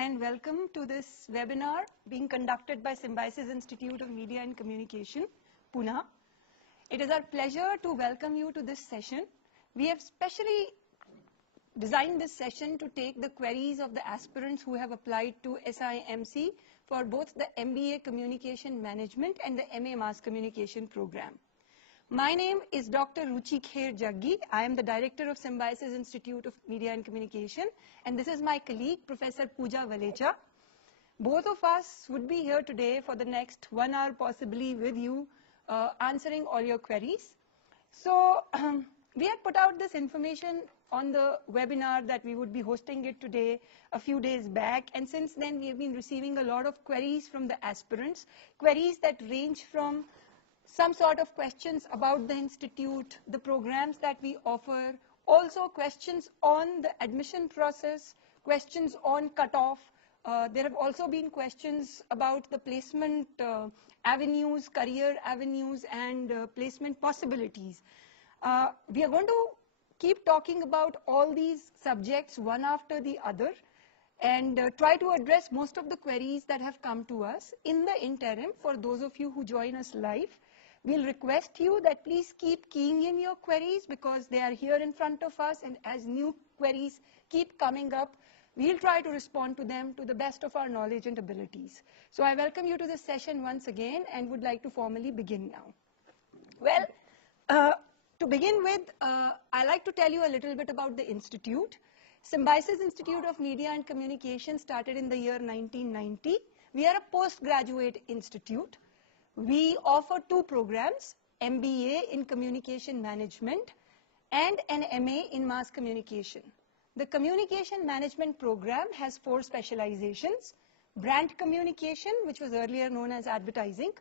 and welcome to this webinar being conducted by Symbiosis Institute of Media and Communication, Pune. It is our pleasure to welcome you to this session. We have specially designed this session to take the queries of the aspirants who have applied to SIMC for both the MBA Communication Management and the MA Mass Communication program. My name is Dr. Ruchi Kher Jaggi. I am the Director of Symbiosis Institute of Media and Communication, and this is my colleague, Professor Pooja Valecha. Both of us would be here today for the next 1 hour possibly with you, answering all your queries. So we had put out this information on the webinar that we would be hosting it today a few days back, and since then we have been receiving a lot of queries from the aspirants, queries that range from some sort of questions about the institute, the programs that we offer, also questions on the admission process, questions on cutoff. There have also been questions about the placement avenues, career avenues, and placement possibilities. We are going to keep talking about all these subjects one after the other and try to address most of the queries that have come to us. In the interim, for those of you who join us live, we'll request you that please keep keying in your queries because they are here in front of us, and as new queries keep coming up, we'll try to respond to them to the best of our knowledge and abilities. So I welcome you to this session once again and would like to formally begin now. Well, to begin with, I'd like to tell you a little bit about the institute. Symbiosis Institute of Media and Communication started in the year 1990. We are a postgraduate institute. We offer two programs, MBA in Communication Management and an MA in Mass Communication. The Communication Management program has 4 specializations: brand communication, which was earlier known as advertising,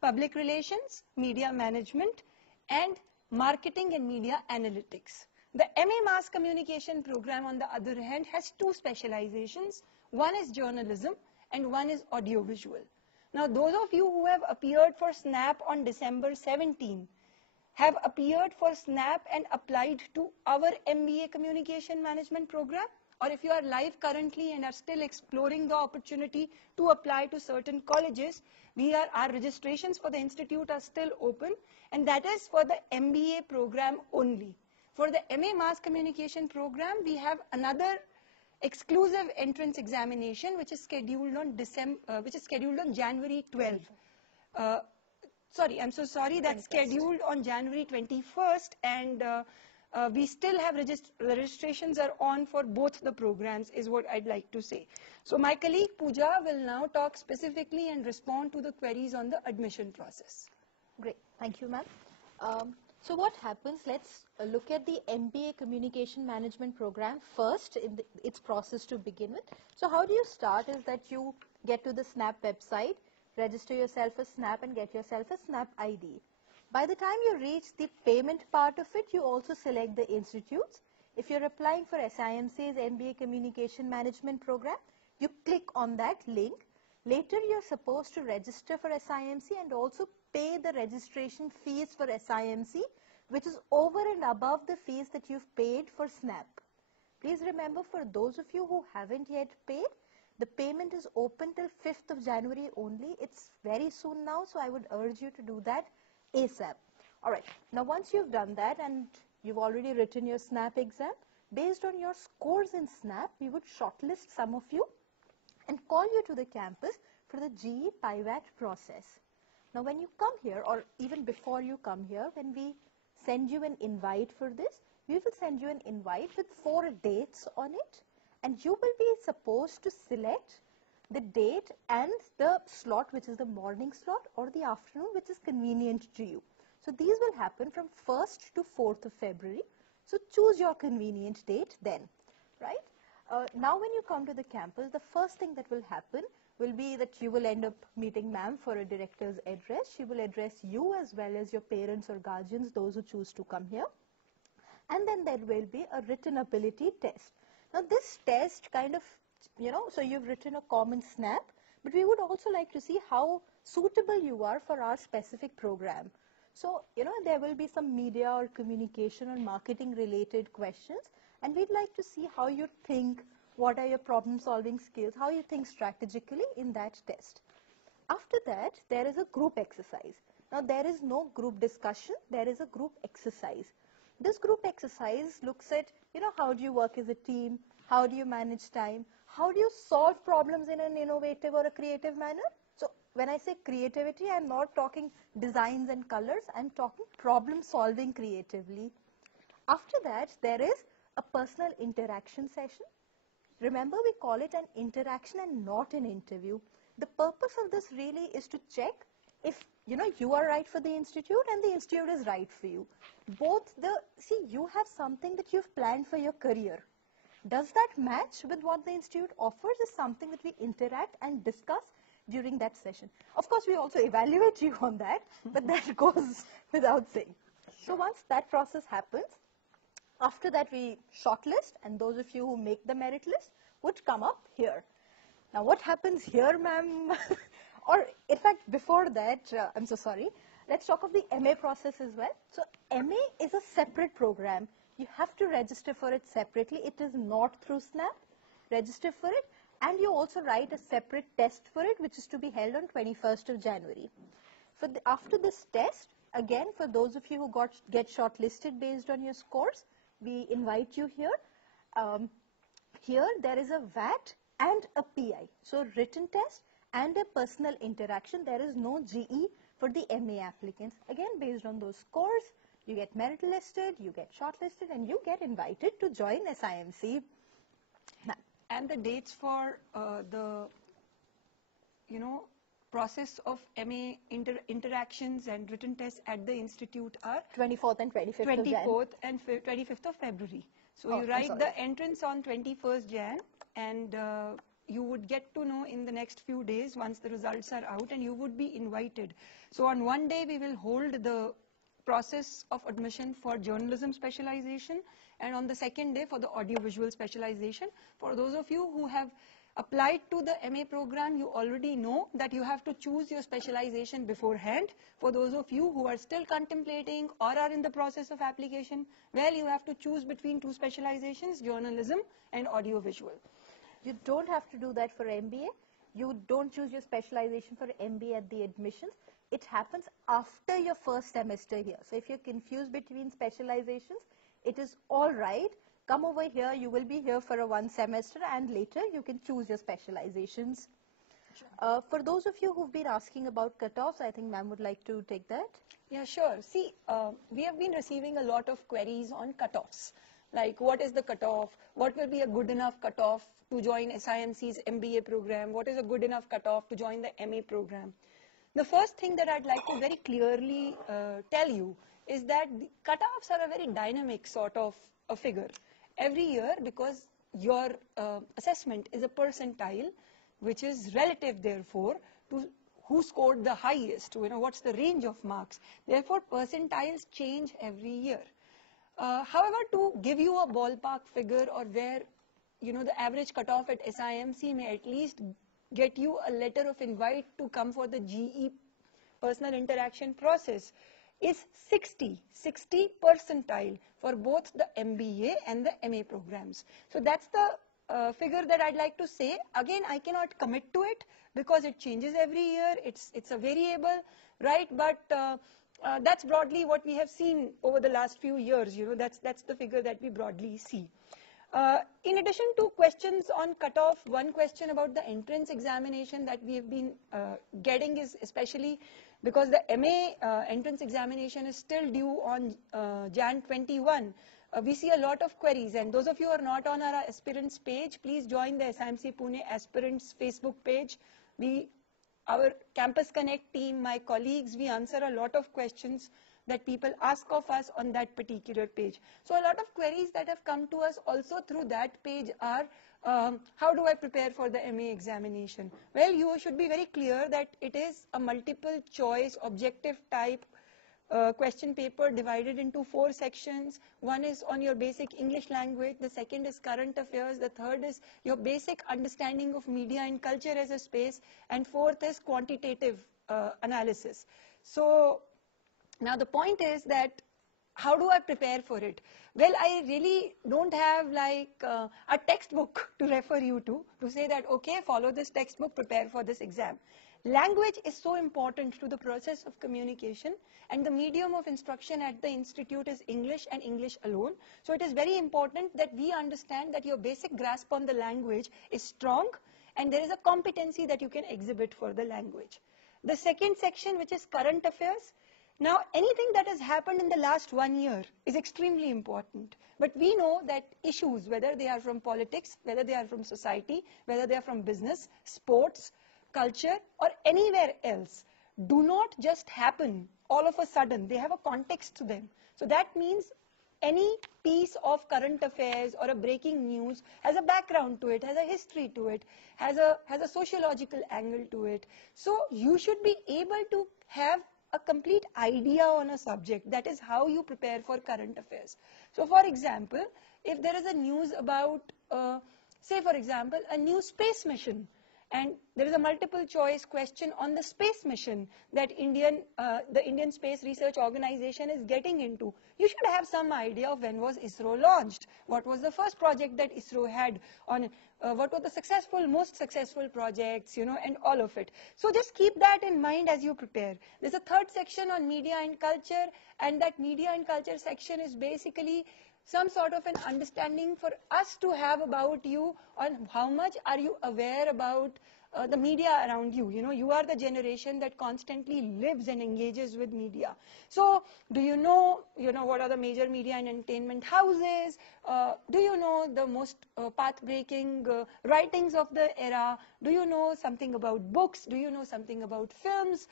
public relations, media management, and marketing and media analytics. The MA Mass Communication program, on the other hand, has 2 specializations. One is journalism and one is audiovisual. Now, those of you who have appeared for SNAP on December 17 have appeared for SNAP and applied to our MBA Communication Management program, or if you are live currently and are still exploring the opportunity to apply to certain colleges, our registrations for the institute are still open, and that is for the MBA program only. For the MA Mass Communication program, we have another exclusive entrance examination which is scheduled on January 12th. Sorry, I'm so sorry, that's scheduled on January 21st, and we still have registrations are on for both the programs, is what I'd like to say. So my colleague Pooja will now talk specifically and respond to the queries on the admission process. Great, thank you, ma'am. So what happens, let's look at the MBA Communication Management program first in its process to begin with. So how do you start is that you get to the SNAP website, register yourself as SNAP and get yourself a SNAP ID. By the time you reach the payment part of it, you also select the institutes. If you're applying for SIMC's MBA Communication Management program, you click on that link. Later, you're supposed to register for SIMC and also pay the registration fees for SIMC, which is over and above the fees that you've paid for SNAP. Please remember, for those of you who haven't yet paid, the payment is open till 5th of January only. It's very soon now, so I would urge you to do that ASAP. Alright, now once you've done that and you've already written your SNAP exam, based on your scores in SNAP, we would shortlist some of you and call you to the campus for the GE PIVAT process. Now when you come here, or even before you come here, when we send you an invite for this, we will send you an invite with 4 dates on it, and you will be supposed to select the date and the slot, which is the morning slot, or the afternoon, which is convenient to you. So these will happen from 1st to 4th of February. So choose your convenient date then, right? Now when you come to the campus, the first thing that will happen will be that you will end up meeting ma'am for a director's address. She will address you as well as your parents or guardians, those who choose to come here. And then there will be a written ability test. Now this test kind of, so you've written a common SNAP, but we would also like to see how suitable you are for our specific program. So, there will be some media or communication or marketing related questions, and we'd like to see how you think what are your problem solving skills, how you think strategically in that test. After that, there is a group exercise. Now, there is no group discussion, there is a group exercise. This group exercise looks at, how do you work as a team, how do you manage time, how do you solve problems in an innovative or a creative manner. So, when I say creativity, I'm not talking designs and colors, I'm talking problem solving creatively. After that, there is a personal interaction session. Remember, we call it an interaction and not an interview. The purpose of this really is to check if you are right for the institute and the institute is right for you. You have something that you've planned for your career. Does that match with what the institute offers is something that we interact and discuss during that session. Of course, we also evaluate you on that, but that goes without saying. So once that process happens, after that we shortlist, and those of you who make the merit list would come up here. Now what happens here, ma'am? Or in fact, before that, I'm so sorry, let's talk of the MA process as well. So MA is a separate program. You have to register for it separately. It is not through SNAP. Register for it, and you also write a separate test for it, which is to be held on 21st of January. After this test, again, for those of you who get shortlisted based on your scores, we invite you here. Here there is a VAT and a PI. So written test and a personal interaction. There is no GE for the MA applicants. Again, based on those scores, you get merit listed, you get shortlisted, and you get invited to join SIMC. And the dates for the process of MA interactions and written tests at the institute are 24th and 25th 24th and 25th of February. So you write the entrance on 21st Jan, and you would get to know in the next few days once the results are out, and you would be invited. So on one day we will hold the process of admission for journalism specialization, and on the second day for the audiovisual specialization. For those of you who have applied to the MA program, you already know that you have to choose your specialization beforehand. For those of you who are still contemplating or are in the process of application, well, you have to choose between two specializations, journalism and audiovisual. You don't have to do that for MBA. You don't choose your specialization for MBA at the admissions. It happens after your first semester here. So if you're confused between specializations, it is all right. Come over here, you will be here for one semester, and later you can choose your specializations. Sure. For those of you who've been asking about cutoffs, I think ma'am would like to take that. Yeah, sure. See, we have been receiving a lot of queries on cutoffs. Like, what is the cutoff? What will be a good enough cutoff to join SIMC's MBA program? What is a good enough cutoff to join the MA program? The first thing that I'd like to very clearly tell you is that the cutoffs are a very dynamic sort of a figure. Every year, because your assessment is a percentile, which is relative, therefore, to who scored the highest, what's the range of marks. Therefore, percentiles change every year. However, to give you a ballpark figure, or where, the average cutoff at SIMC may at least get you a letter of invite to come for the GE personal interaction process, is 60 percentile for both the MBA and the MA programs. So that's the figure that I'd like to say. Again, I cannot commit to it because it changes every year. It's a variable, right? But that's broadly what we have seen over the last few years. That's the figure that we broadly see. In addition to questions on cutoff, one question about the entrance examination that we have been getting is, especially because the MA entrance examination is still due on Jan 21. We see a lot of queries, and those of you who are not on our aspirants page, please join the SIMC Pune aspirants Facebook page. Our Campus Connect team, my colleagues, we answer a lot of questions that people ask of us on that particular page. So a lot of queries that have come to us also through that page are, how do I prepare for the MA examination? Well, you should be very clear that it is a multiple choice, objective type question paper divided into 4 sections. One is on your basic English language, the second is current affairs, the third is your basic understanding of media and culture as a space, and fourth is quantitative analysis. So now the point is that how do I prepare for it? Well, I really don't have like a textbook to refer you to say that, okay, follow this textbook, prepare for this exam. Language is so important to the process of communication, and the medium of instruction at the institute is English and English alone. So it is very important that we understand that your basic grasp on the language is strong, and there is a competency that you can exhibit for the language. The second section, which is current affairs. Now, anything that has happened in the last 1 year is extremely important. But we know that issues, whether they are from politics, whether they are from society, whether they are from business, sports, culture, or anywhere else, do not just happen all of a sudden. They have a context to them. So that means any piece of current affairs or a breaking news has a background to it, has a history to it, has a sociological angle to it. So you should be able to have a complete idea on a subject. That is how you prepare for current affairs. So for example, if there is a news about, say for example, a new space mission, and there is a multiple choice question on the space mission that the Indian Space Research Organization is getting into, you should have some idea of when was ISRO launched, what was the first project that ISRO had on, what were the most successful projects, and all of it. So just keep that in mind as you prepare. There's a third section on media and culture, and that media and culture section is basically some sort of an understanding for us to have about you on how much are you aware about the media around you. You are the generation that constantly lives and engages with media. So do you know what are the major media and entertainment houses? Do you know the most path-breaking writings of the era? Do you know something about books? Do you know something about films?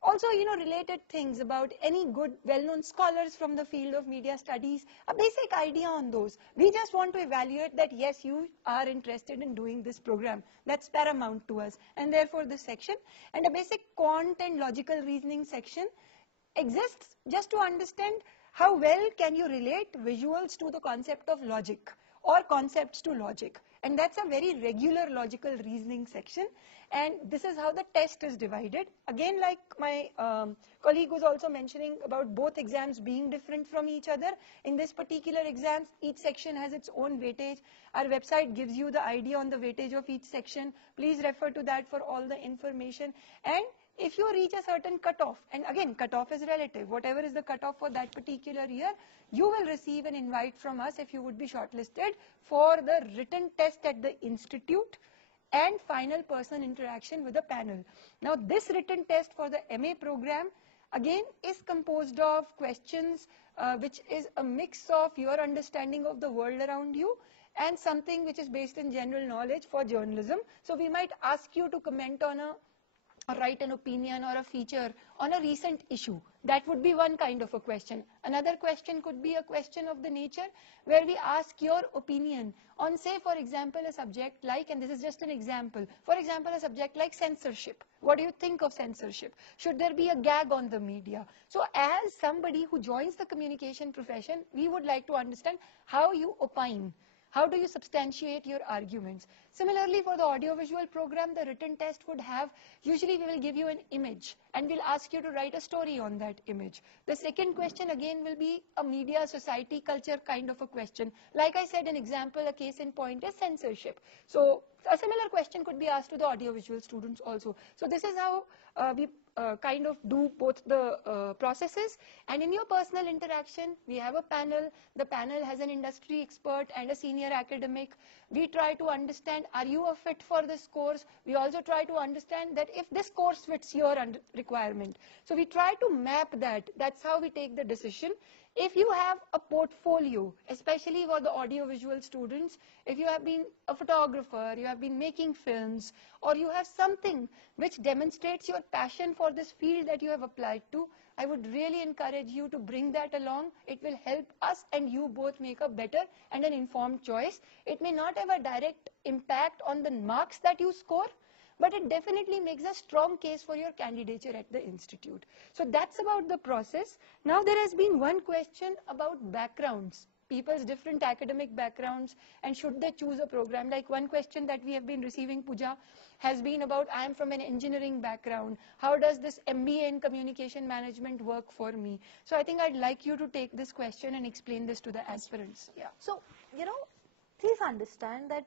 Also, related things about any good, well-known scholars from the field of media studies, a basic idea on those. We just want to evaluate that, yes, you are interested in doing this program. That's paramount to us, and therefore this section. And a basic quant and logical reasoning section exists just to understand how well can you relate visuals to the concept of logic or concepts to logic. And that's a very regular logical reasoning section. And this is how the test is divided. Again, like my colleague was also mentioning about both exams being different from each other. In this particular exams, each section has its own weightage. Our website gives you the idea on the weightage of each section. Please refer to that for all the information. And if you reach a certain cutoff, and again, cutoff is relative, whatever is the cutoff for that particular year, you will receive an invite from us if you would be shortlisted for the written test at the institute and final person interaction with the panel. Now, this written test for the MA program, again, is composed of questions which is a mix of your understanding of the world around you and something which is based in general knowledge for journalism. So we might ask you to comment on or write an opinion or a feature on a recent issue. That would be one kind of a question. Another question could be a question of the nature where we ask your opinion on, say, for example, a subject like, and this is just an example, for example, a subject like censorship. What do you think of censorship? Should there be a gag on the media? So as somebody who joins the communication profession, we would like to understand how you opine. How do you substantiate your arguments? Similarly, for the audiovisual program, the written test would have, usually we will give you an image and we'll ask you to write a story on that image. The second question again will be a media, society, culture kind of a question. Like I said, an example, a case in point is censorship. So a similar question could be asked to the audiovisual students also. So this is how we kind of do both the processes. And in your personal interaction, we have a panel. The panel has an industry expert and a senior academic. We try to understand, are you a fit for this course? We also try to understand that if this course fits your requirement. So we try to map that. That's how we take the decision. If you have a portfolio, especially for the audiovisual students, if you have been a photographer, you have been making films, or you have something which demonstrates your passion for this field that you have applied to, I would really encourage you to bring that along. It will help us and you both make a better and an informed choice. It may not have a direct impact on the marks that you score, but it definitely makes a strong case for your candidature at the institute. So that's about the process. Now there has been one question about backgrounds. people's different academic backgrounds and should they choose a program. Like one question that we have been receiving, Pooja, has been about, I am from an engineering background. How does this MBA in communication management work for me? So I think I'd like you to take this question and explain this to the aspirants. Yeah. So, please understand that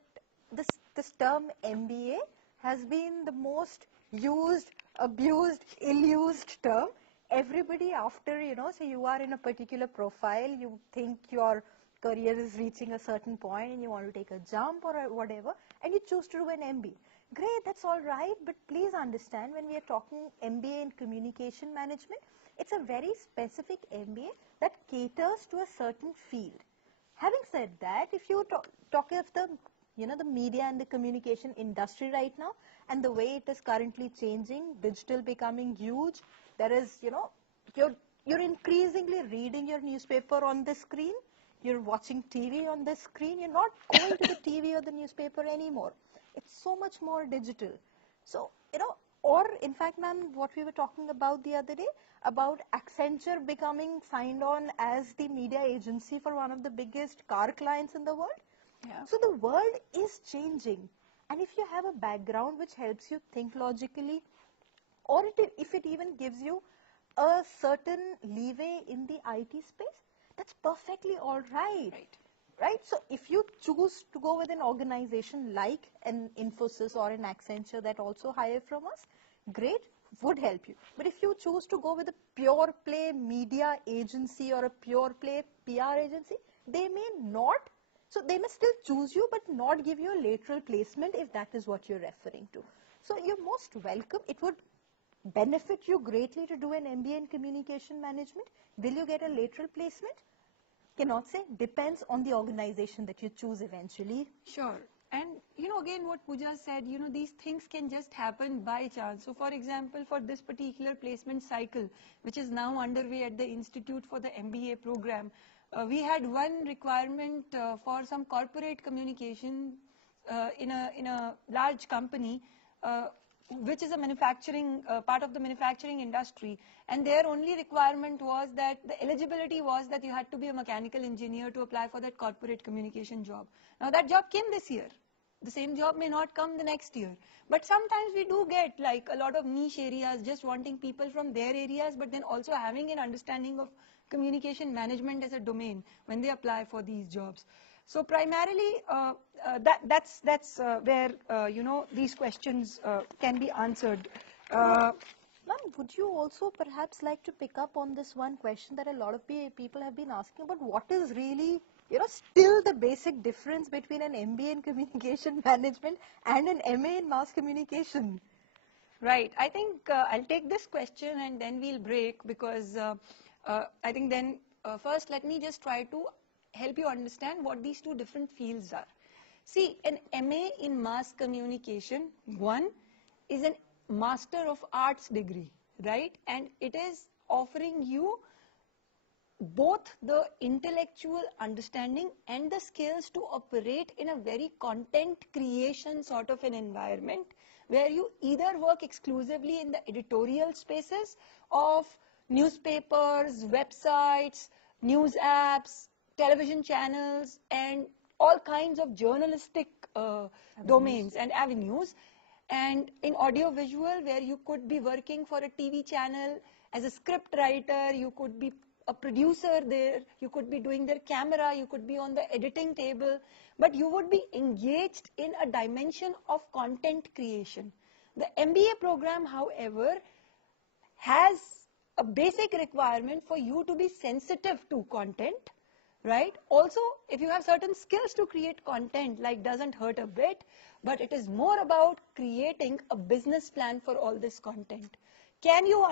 this term MBA has been the most used, abused, ill-used term. Everybody after, so you are in a particular profile, you think your career is reaching a certain point and you want to take a jump or whatever, and you choose to do an MBA. Great, that's all right, but please understand when we are talking MBA in communication management, it's a very specific MBA that caters to a certain field. Having said that, if you talk of the the media and the communication industry right now and the way it is currently changing, digital becoming huge, there is, you're increasingly reading your newspaper on the screen, you're watching TV on the screen, you're not going to the TV or the newspaper anymore. It's so much more digital. So, or in fact, ma'am, what we were talking about the other day, about Accenture becoming signed on as the media agency for one of the biggest car clients in the world. Yeah. So the world is changing, and if you have a background which helps you think logically, or if it even gives you a certain leeway in the IT space, that's perfectly all right. Right? So if you choose to go with an organization like an Infosys or an Accenture that also hire from us, great, would help you. But if you choose to go with a pure play media agency or a pure play PR agency, they may not. So they may still choose you but not give you a lateral placement if that is what you're referring to. So you're most welcome. It would benefit you greatly to do an MBA in communication management. Will you get a lateral placement? Cannot say. Depends on the organization that you choose eventually. Sure. And again what Pooja said, these things can just happen by chance. So for example, for this particular placement cycle, which is now underway at the Institute for the MBA program, we had one requirement for some corporate communication in a large company, which is a manufacturing part of the manufacturing industry, and their only requirement was that the eligibility was that you had to be a mechanical engineer to apply for that corporate communication job. Now that job came this year. The same job may not come the next year, but sometimes we do get like a lot of niche areas just wanting people from their areas, but then also having an understanding of communication management as a domain when they apply for these jobs. So primarily, that's where these questions can be answered. Ma'am, would you also perhaps like to pick up on this one question that a lot of people have been asking about? What is really, still the basic difference between an MBA in communication management and an MA in mass communication? Right. I think I'll take this question and then we'll break, because I think then first let me just try to help you understand what these two different fields are. See, an MA in mass communication, one is a Master of Arts degree, right? And it is offering you both the intellectual understanding and the skills to operate in a very content creation sort of an environment where you either work exclusively in the editorial spaces of newspapers, websites, news apps, television channels, and all kinds of journalistic domains and avenues, and in audiovisual where you could be working for a TV channel as a script writer, you could be a producer there, you could be doing their camera, you could be on the editing table, but you would be engaged in a dimension of content creation. The MBA program, however, has a basic requirement for you to be sensitive to content, right? Also, if you have certain skills to create content, like doesn't hurt a bit, but it is more about creating a business plan for all this content. Can you,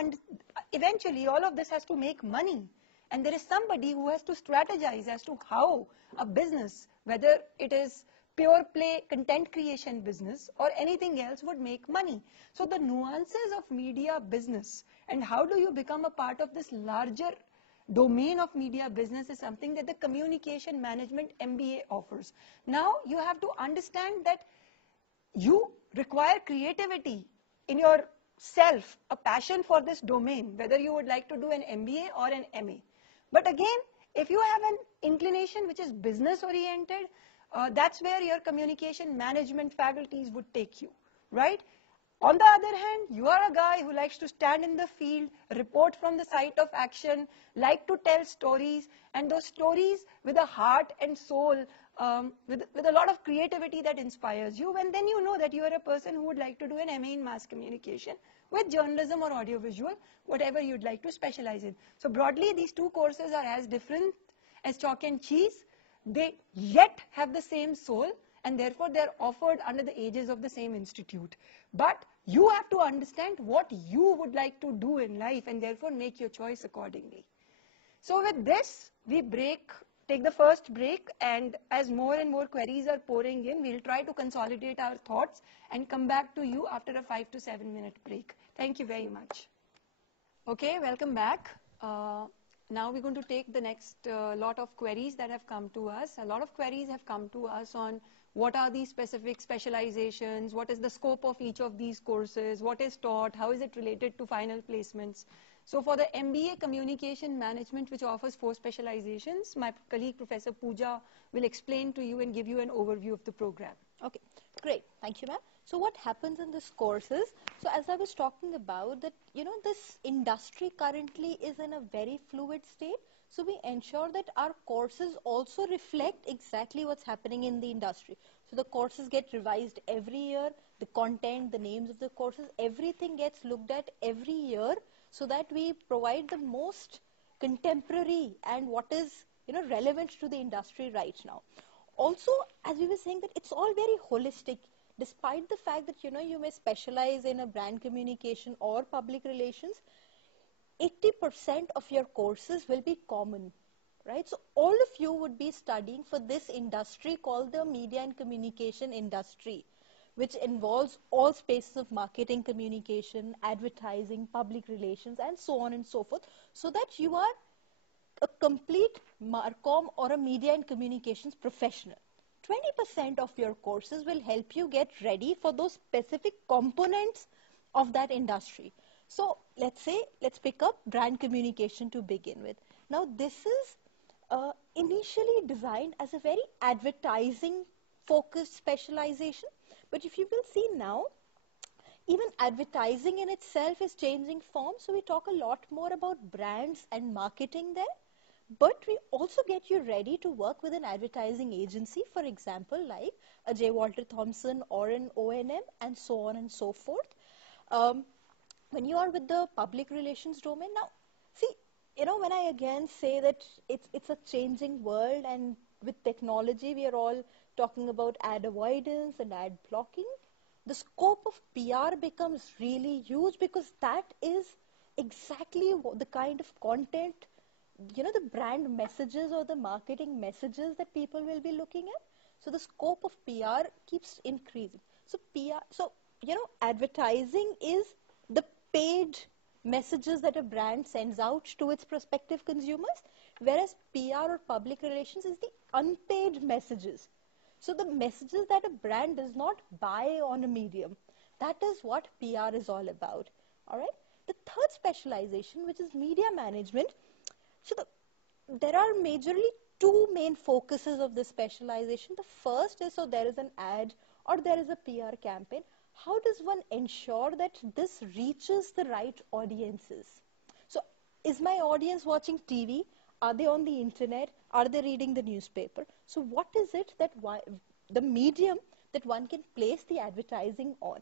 eventually all of this has to make money, and there is somebody who has to strategize as to how a business, whether it is pure play content creation business or anything else, would make money. So the nuances of media business and how do you become a part of this larger domain of media business is something that the communication management MBA offers. Now you have to understand that you require creativity in yourself, a passion for this domain, whether you would like to do an MBA or an MA. But again, if you have an inclination which is business oriented, that's where your communication management faculties would take you, right? On the other hand, you are a guy who likes to stand in the field, report from the site of action, like to tell stories, and those stories with a heart and soul, with a lot of creativity that inspires you, and then you know that you are a person who would like to do an MA in mass communication with journalism or audiovisual, whatever you'd like to specialize in. So broadly, these two courses are as different as chalk and cheese. They yet have the same soul, and therefore they're offered under the aegis of the same institute. But you have to understand what you would like to do in life and therefore make your choice accordingly. So with this, we take the first break, and as more and more queries are pouring in, we'll try to consolidate our thoughts and come back to you after a 5 to 7 minute break. Thank you very much. Okay, welcome back. Now we're going to take the next lot of queries that have come to us. A lot of queries have come to us on what are these specific specializations, what is the scope of each of these courses, what is taught, how is it related to final placements. So for the MBA Communication Management, which offers 4 specializations, my colleague Professor Pooja will explain to you and give you an overview of the program. Okay, great. Thank you, ma'am. So what happens in this course is, so as I was talking about that, this industry currently is in a very fluid state. So we ensure that our courses also reflect exactly what's happening in the industry. So the courses get revised every year, the content, the names of the courses, everything gets looked at every year so that we provide the most contemporary and what is, relevant to the industry right now. Also, as we were saying, that it's all very holistic. Despite the fact that, you may specialize in a brand communication or public relations, 80% of your courses will be common, right? So all of you would be studying for this industry called the media and communication industry, which involves all spaces of marketing, communication, advertising, public relations, and so on and so forth, so that you are a complete Marcom or a media and communications professional. 20% of your courses will help you get ready for those specific components of that industry. So let's pick up brand communication to begin with. Now this is initially designed as a very advertising focused specialization, but if you will see now, even advertising in itself is changing form. So we talk a lot more about brands and marketing there, but we also get you ready to work with an advertising agency, for example, like a J. Walter Thompson or an O&M, and so on and so forth. When you are with the public relations domain, now, see, when I again say that it's a changing world, and with technology, we are all talking about ad avoidance and ad blocking, the scope of PR becomes really huge, because that is exactly the kind of content, the brand messages or the marketing messages that people will be looking at. So the scope of PR keeps increasing. So advertising is the paid messages that a brand sends out to its prospective consumers, whereas PR or public relations is the unpaid messages. So the messages that a brand does not buy on a medium, that is what PR is all about. All right. The third specialization, which is media management. So there are majorly 2 main focuses of this specialization. The first is, so there is an ad or there is a PR campaign. How does one ensure that this reaches the right audiences? So is my audience watching TV? Are they on the internet? Are they reading the newspaper? So what is it that the medium that one can place the advertising on?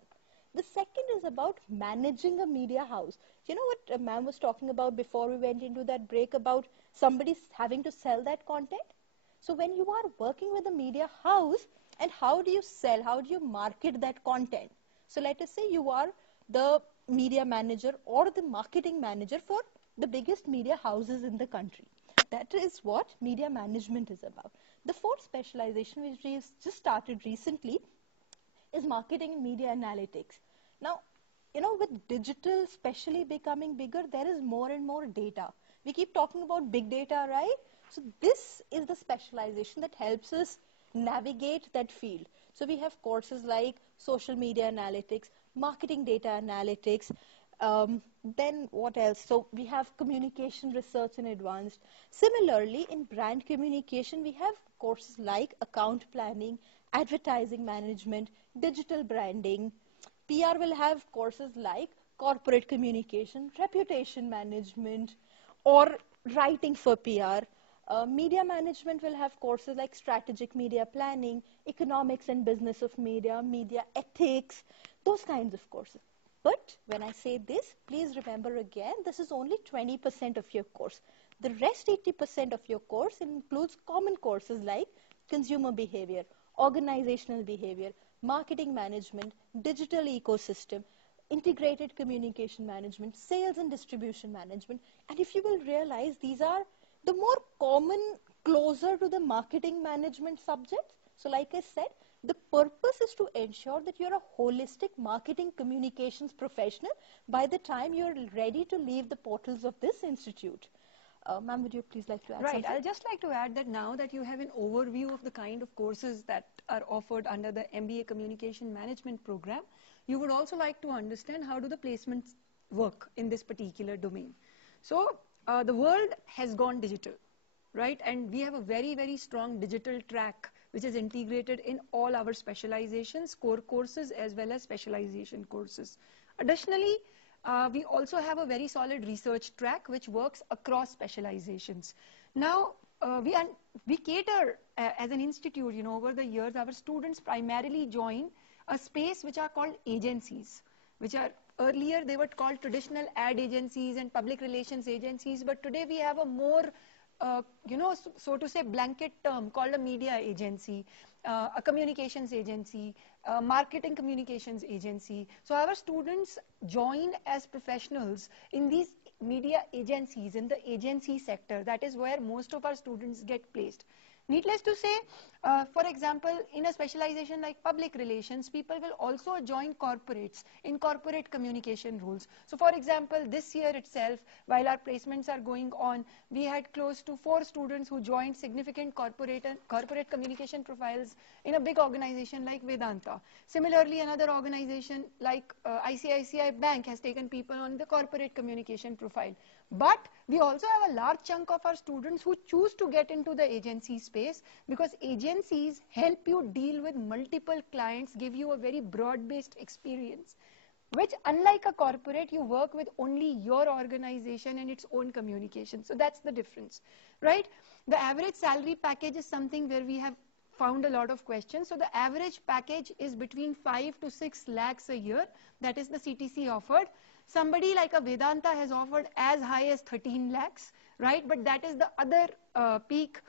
The second is about managing a media house. You know what ma'am was talking about before we went into that break about somebody having to sell that content? So when you are working with a media house, and how do you sell, how do you market that content? So let us say you are the media manager or the marketing manager for the biggest media houses in the country. That is what media management is about. The fourth specialization, which we just started recently, is marketing and media analytics. Now, with digital especially becoming bigger, there is more and more data. We keep talking about big data, right? So this is the specialization that helps us navigate that field. So we have courses like social media analytics, marketing data analytics, Then what else? So we have communication research and advanced. Similarly, in brand communication, we have courses like account planning, advertising management, digital branding. PR will have courses like corporate communication, reputation management, or writing for PR. Media management will have courses like strategic media planning, economics and business of media, media ethics, those kinds of courses. But when I say this, please remember again, this is only 20% of your course. The rest 80% of your course includes common courses like consumer behavior, organizational behavior, marketing management, digital ecosystem, integrated communication management, sales and distribution management. And if you will realize, these are the more common, closer to the marketing management subjects. So like I said, the purpose is to ensure that you're a holistic marketing communications professional by the time you're ready to leave the portals of this institute. Ma'am, would you please like to add something? Right, I'll just like to add that now that you have an overview of the kind of courses that are offered under the MBA Communication Management program, you would also like to understand how do the placements work in this particular domain. So the world has gone digital, right? And we have a very, very strong digital track which is integrated in all our specializations, core courses as well as specialization courses. Additionally, we also have a very solid research track which works across specializations. Now, we cater as an institute, over the years, our students primarily join a space which are called agencies, which are earlier they were called traditional ad agencies and public relations agencies, but today we have a more so to say blanket term called a media agency, a communications agency, a marketing communications agency. So our students join as professionals in these media agencies, in the agency sector. That is where most of our students get placed. Needless to say, for example, in a specialization like public relations, people will also join corporates in corporate communication roles. So for example, this year itself, while our placements are going on, we had close to 4 students who joined significant corporate communication profiles in a big organization like Vedanta. Similarly, another organization like ICICI Bank has taken people on the corporate communication profile. But we also have a large chunk of our students who choose to get into the agency space because agencies help you deal with multiple clients, give you a very broad-based experience, which unlike a corporate, you work with only your organization and its own communication. So that's the difference, right? The average salary package is something where we have found a lot of questions. So the average package is between 5 to 6 lakhs a year. That is the CTC offered. Somebody like a Vedanta has offered as high as 13 lakhs, right? But that is the other peak.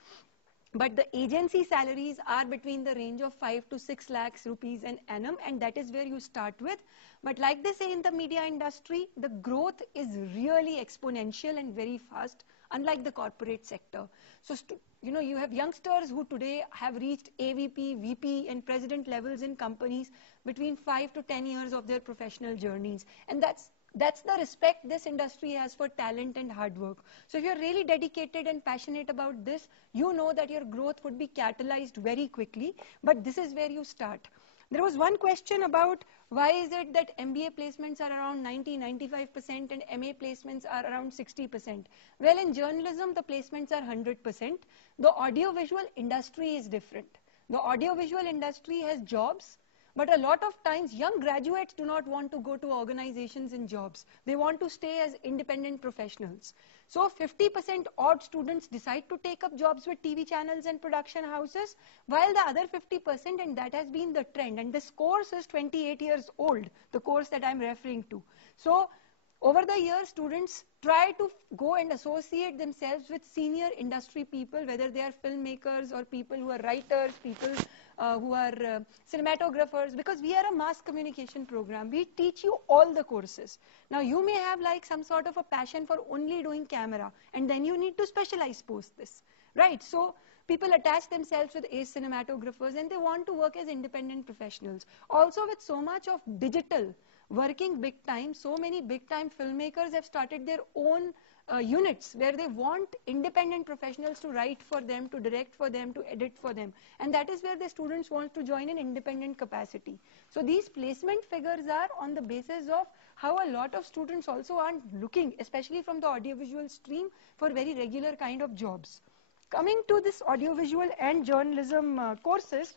But the agency salaries are between the range of 5 to 6 lakhs rupees an annum, and that is where you start with. But like they say in the media industry, the growth is really exponential and very fast, unlike the corporate sector. So, you have youngsters who today have reached AVP, VP, and president levels in companies between 5 to 10 years of their professional journeys. And that's the respect this industry has for talent and hard work. So if you're really dedicated and passionate about this, you know that your growth would be catalyzed very quickly, but this is where you start. There was one question about why is it that MBA placements are around 90-95% and MA placements are around 60%. Well, in journalism, the placements are 100%. The audiovisual industry is different. The audiovisual industry has jobs, but a lot of times young graduates do not want to go to organizations and jobs. They want to stay as independent professionals. So 50% odd students decide to take up jobs with TV channels and production houses, while the other 50%, and that has been the trend, and this course is 28 years old, the course that I'm referring to. So over the years, students try to go and associate themselves with senior industry people, whether they are filmmakers or people who are writers, people who are cinematographers, because we are a mass communication program. We teach you all the courses. Now, you may have like some sort of a passion for only doing camera, and then you need to specialize post this, right? So people attach themselves with ace cinematographers, and they want to work as independent professionals. Also, with so much of digital working big time, so many big time filmmakers have started their own units where they want independent professionals to write for them, to direct for them, to edit for them. And that is where the students want to join in independent capacity. So these placement figures are on the basis of how a lot of students also aren't looking, especially from the audiovisual stream, for very regular kind of jobs. Coming to this audiovisual and journalism courses,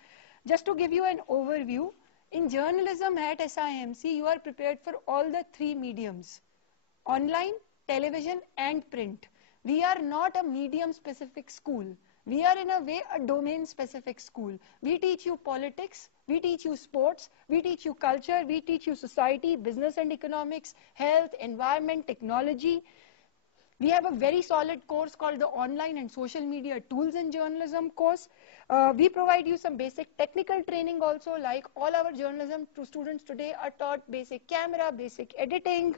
just to give you an overview, in journalism at SIMC, you are prepared for all the three mediums: online, television and print. We are not a medium specific school. We are in a way a domain specific school. We teach you politics, we teach you sports, we teach you culture, we teach you society, business and economics, health, environment, technology. We have a very solid course called the Online and Social Media Tools in Journalism course. We provide you some basic technical training also, like all our journalism students today are taught basic camera, basic editing.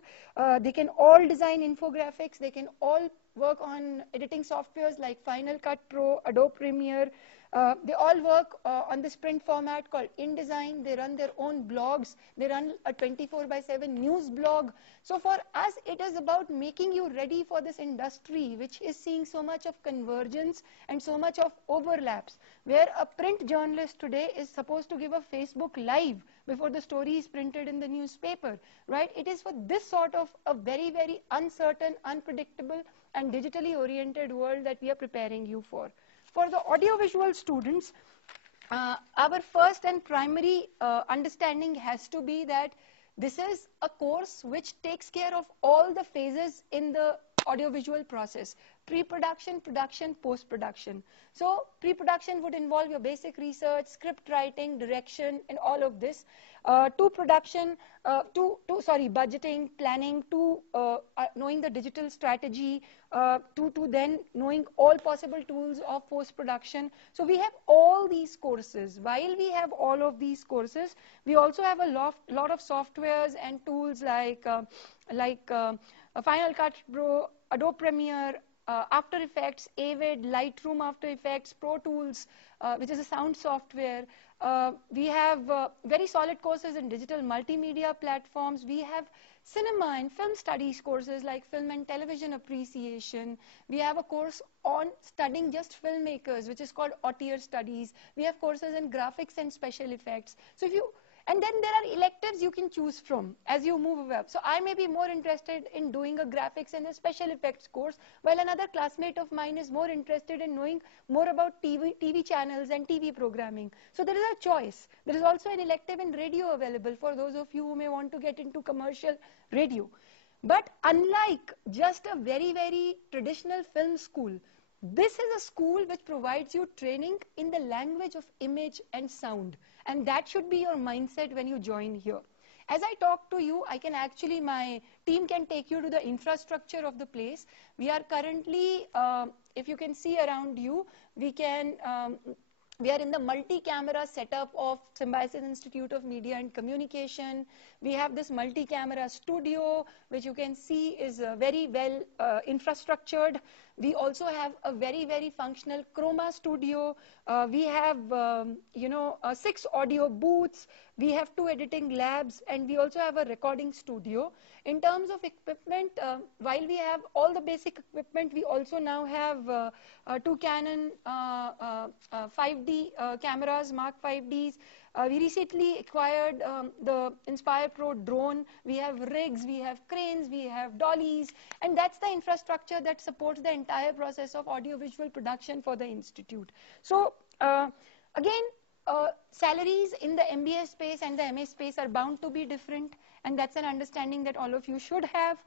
They can all design infographics. They can all work on editing softwares like Final Cut Pro, Adobe Premiere. They all work on this print format called InDesign. They run their own blogs. They run a 24/7 news blog. So for us, it is about making you ready for this industry, which is seeing so much of convergence and so much of overlaps, where a print journalist today is supposed to give a Facebook Live before the story is printed in the newspaper, right? It is for this sort of a very, very uncertain, unpredictable, and digitally oriented world that we are preparing you for. For the audiovisual students, our first and primary understanding has to be that this is a course which takes care of all the phases in the audiovisual process: pre-production, production, post-production. So pre-production would involve your basic research, script writing, direction, and all of this. To production, budgeting, planning, to knowing the digital strategy, to then knowing all possible tools of post-production. So we have all these courses. While we have all of these courses, we also have a lot of softwares and tools like Final Cut Pro, Adobe Premiere, After Effects, Avid, Lightroom After Effects, Pro Tools, which is a sound software. We have very solid courses in digital multimedia platforms. We have cinema and film studies courses like film and television appreciation. We have a course on studying just filmmakers, which is called Auteur Studies. We have courses in graphics and special effects. So and then there are electives you can choose from as you move up. So I may be more interested in doing a graphics and a special effects course, while another classmate of mine is more interested in knowing more about TV channels and TV programming. So there is a choice. There is also an elective in radio available for those of you who may want to get into commercial radio. But unlike just a very, very traditional film school, this is a school which provides you training in the language of image and sound. And that should be your mindset when you join here. As I talk to you, my team can take you to the infrastructure of the place. We are currently, if you can see around you, we are in the multi-camera setup of Symbiosis Institute of Media and Communication. We have this multi-camera studio, which you can see is very well infrastructured. We also have a very, very functional chroma studio. We have, 6 audio booths. We have 2 editing labs, and we also have a recording studio. In terms of equipment, while we have all the basic equipment, we also now have 2 Canon 5D cameras, Mark 5Ds. We recently acquired the Inspire Pro drone. We have rigs, we have cranes, we have dollies, and that's the infrastructure that supports the entire process of audiovisual production for the institute. So again, salaries in the MBA space and the MA space are bound to be different, and that's an understanding that all of you should have.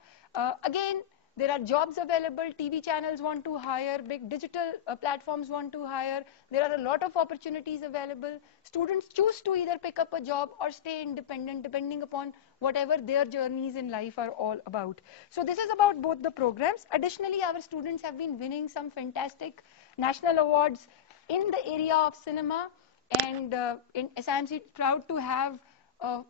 Again, there are jobs available. TV channels want to hire. Big digital platforms want to hire. There are a lot of opportunities available. Students choose to either pick up a job or stay independent, depending upon whatever their journeys in life are all about. So this is about both the programs. Additionally, our students have been winning some fantastic national awards in the area of cinema. And in SIMC, proud to have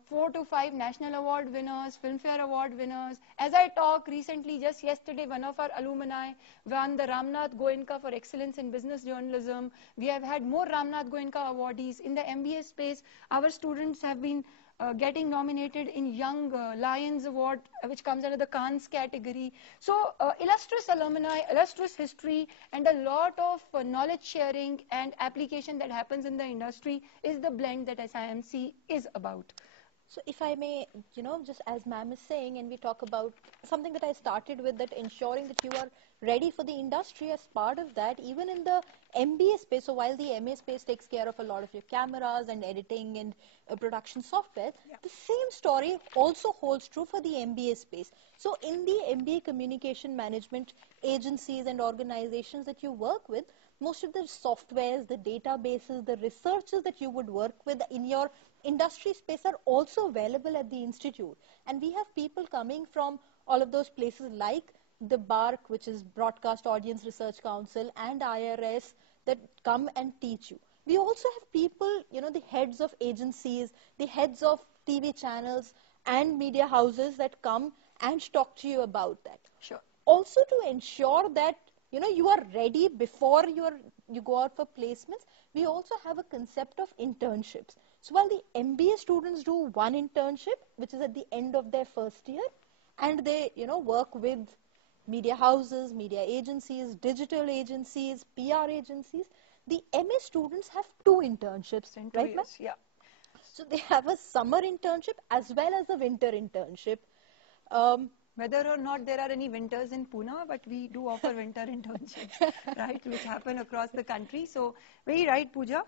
4 to 5 national award winners, Filmfare award winners. As I talk recently, just yesterday, one of our alumni won the Ramnath Goenka for excellence in business journalism. We have had more Ramnath Goenka awardees. In the MBA space, our students have been getting nominated in Young Lions Award, which comes under the Cannes category. So illustrious alumni, illustrious history, and a lot of knowledge sharing and application that happens in the industry is the blend that SIMC is about. So if I may, just as ma'am is saying, and we talk about something that I started with, that ensuring that you are ready for the industry. As part of that, even in the MBA space, so while the MA space takes care of a lot of your cameras and editing and production software, the same story also holds true for the MBA space. So in the MBA communication management agencies and organizations that you work with, most of the softwares, the databases, the researchers that you would work with in your industry space are also available at the institute. And we have people coming from all of those places like the BARC, which is Broadcast Audience Research Council, and IRS, that come and teach you. We also have people, the heads of agencies, the heads of TV channels and media houses that come and talk to you about that. Sure. Also, to ensure that you are ready before you go out for placements, we also have a concept of internships. So while the MBA students do one internship, which is at the end of their first year, and they work with media houses, media agencies, digital agencies, PR agencies, the MA students have two internships, right, ma'am? Yeah. So they have a summer internship as well as a winter internship. Whether or not there are any winters in Pune, but we do offer winter internships, right, which happen across the country. So, very right, Pooja.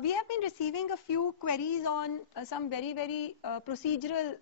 We have been receiving a few queries on some very, very procedural,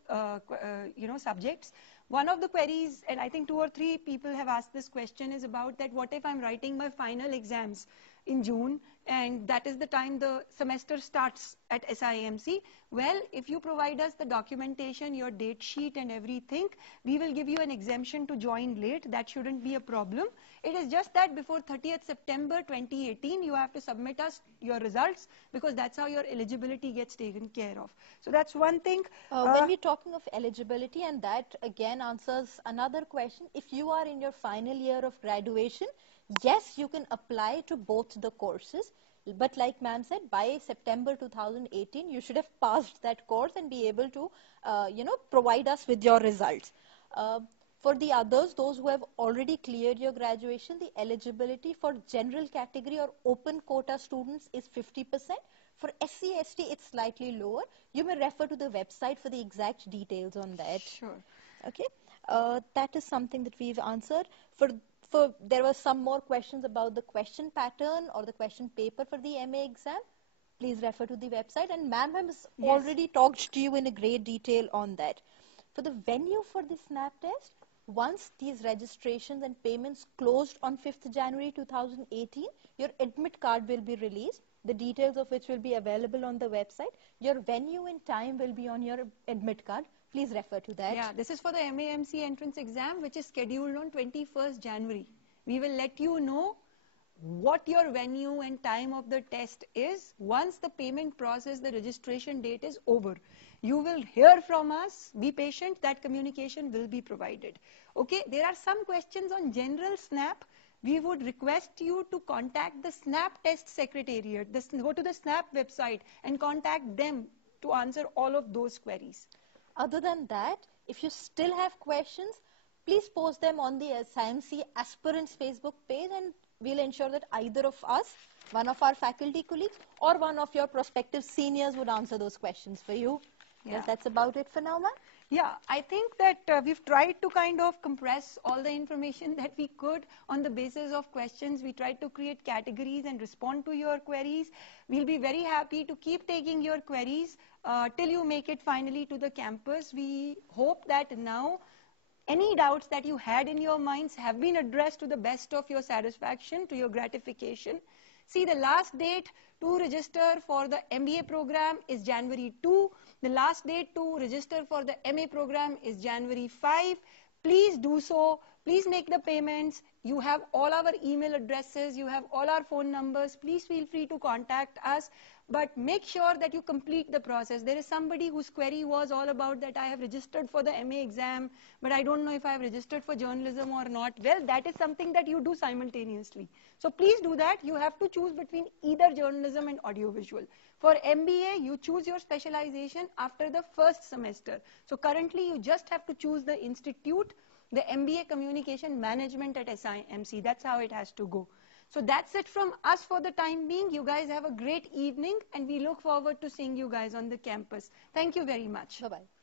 subjects. One of the queries, and I think 2 or 3 people have asked this question, is about that what if I'm writing my final exams in June, and that is the time the semester starts at SIMC. Well, if you provide us the documentation, your date sheet and everything, we will give you an exemption to join late. That shouldn't be a problem. It is just that before 30th September 2018, you have to submit us your results, because that's how your eligibility gets taken care of. So that's one thing. When we're talking of eligibility, and that again answers another question, if you are in your final year of graduation, yes, you can apply to both the courses. But like ma'am said, by September 2018, you should have passed that course and be able to, provide us with your results. For the others, those who have already cleared your graduation, the eligibility for general category or open quota students is 50%. For SC/ST, it's slightly lower. You may refer to the website for the exact details on that. Sure. Okay. That is something that we've answered. There were some more questions about the question pattern or the question paper for the MA exam. Please refer to the website, and ma'am has already talked to you in a great detail on that. For the venue for the SNAP test, once these registrations and payments closed on 5th January 2018, your admit card will be released, the details of which will be available on the website. Your venue and time will be on your admit card. Please refer to that. Yeah, this is for the MAMC entrance exam, which is scheduled on 21st January. We will let you know what your venue and time of the test is once the payment process, the registration date is over. You will hear from us. Be patient. That communication will be provided. Okay, there are some questions on general SNAP. We would request you to contact the SNAP test secretariat. Go to the SNAP website and contact them to answer all of those queries. Other than that, if you still have questions, please post them on the SIMC Aspirants Facebook page, and we'll ensure that either of us, one of our faculty colleagues, or one of your prospective seniors would answer those questions for you. Yeah. Yes, that's about it for now, ma'am. Yeah, I think that we've tried to kind of compress all the information that we could on the basis of questions. We tried to create categories and respond to your queries. We'll be very happy to keep taking your queries till you make it finally to the campus. We hope that now any doubts that you had in your minds have been addressed to the best of your satisfaction, to your gratification. See, the last date to register for the MBA program is January 2. The last date to register for the MA program is January 5. Please do so. Please make the payments. You have all our email addresses. You have all our phone numbers. Please feel free to contact us. But make sure that you complete the process. There is somebody whose query was all about that I have registered for the MA exam, but I don't know if I have registered for journalism or not. Well, that is something that you do simultaneously. So please do that. You have to choose between either journalism and audiovisual. For MBA, you choose your specialization after the first semester. So currently, you just have to choose the institute, the MBA Communication Management at SIMC. That's how it has to go. So that's it from us for the time being. You guys have a great evening, and we look forward to seeing you guys on the campus. Thank you very much. Bye-bye.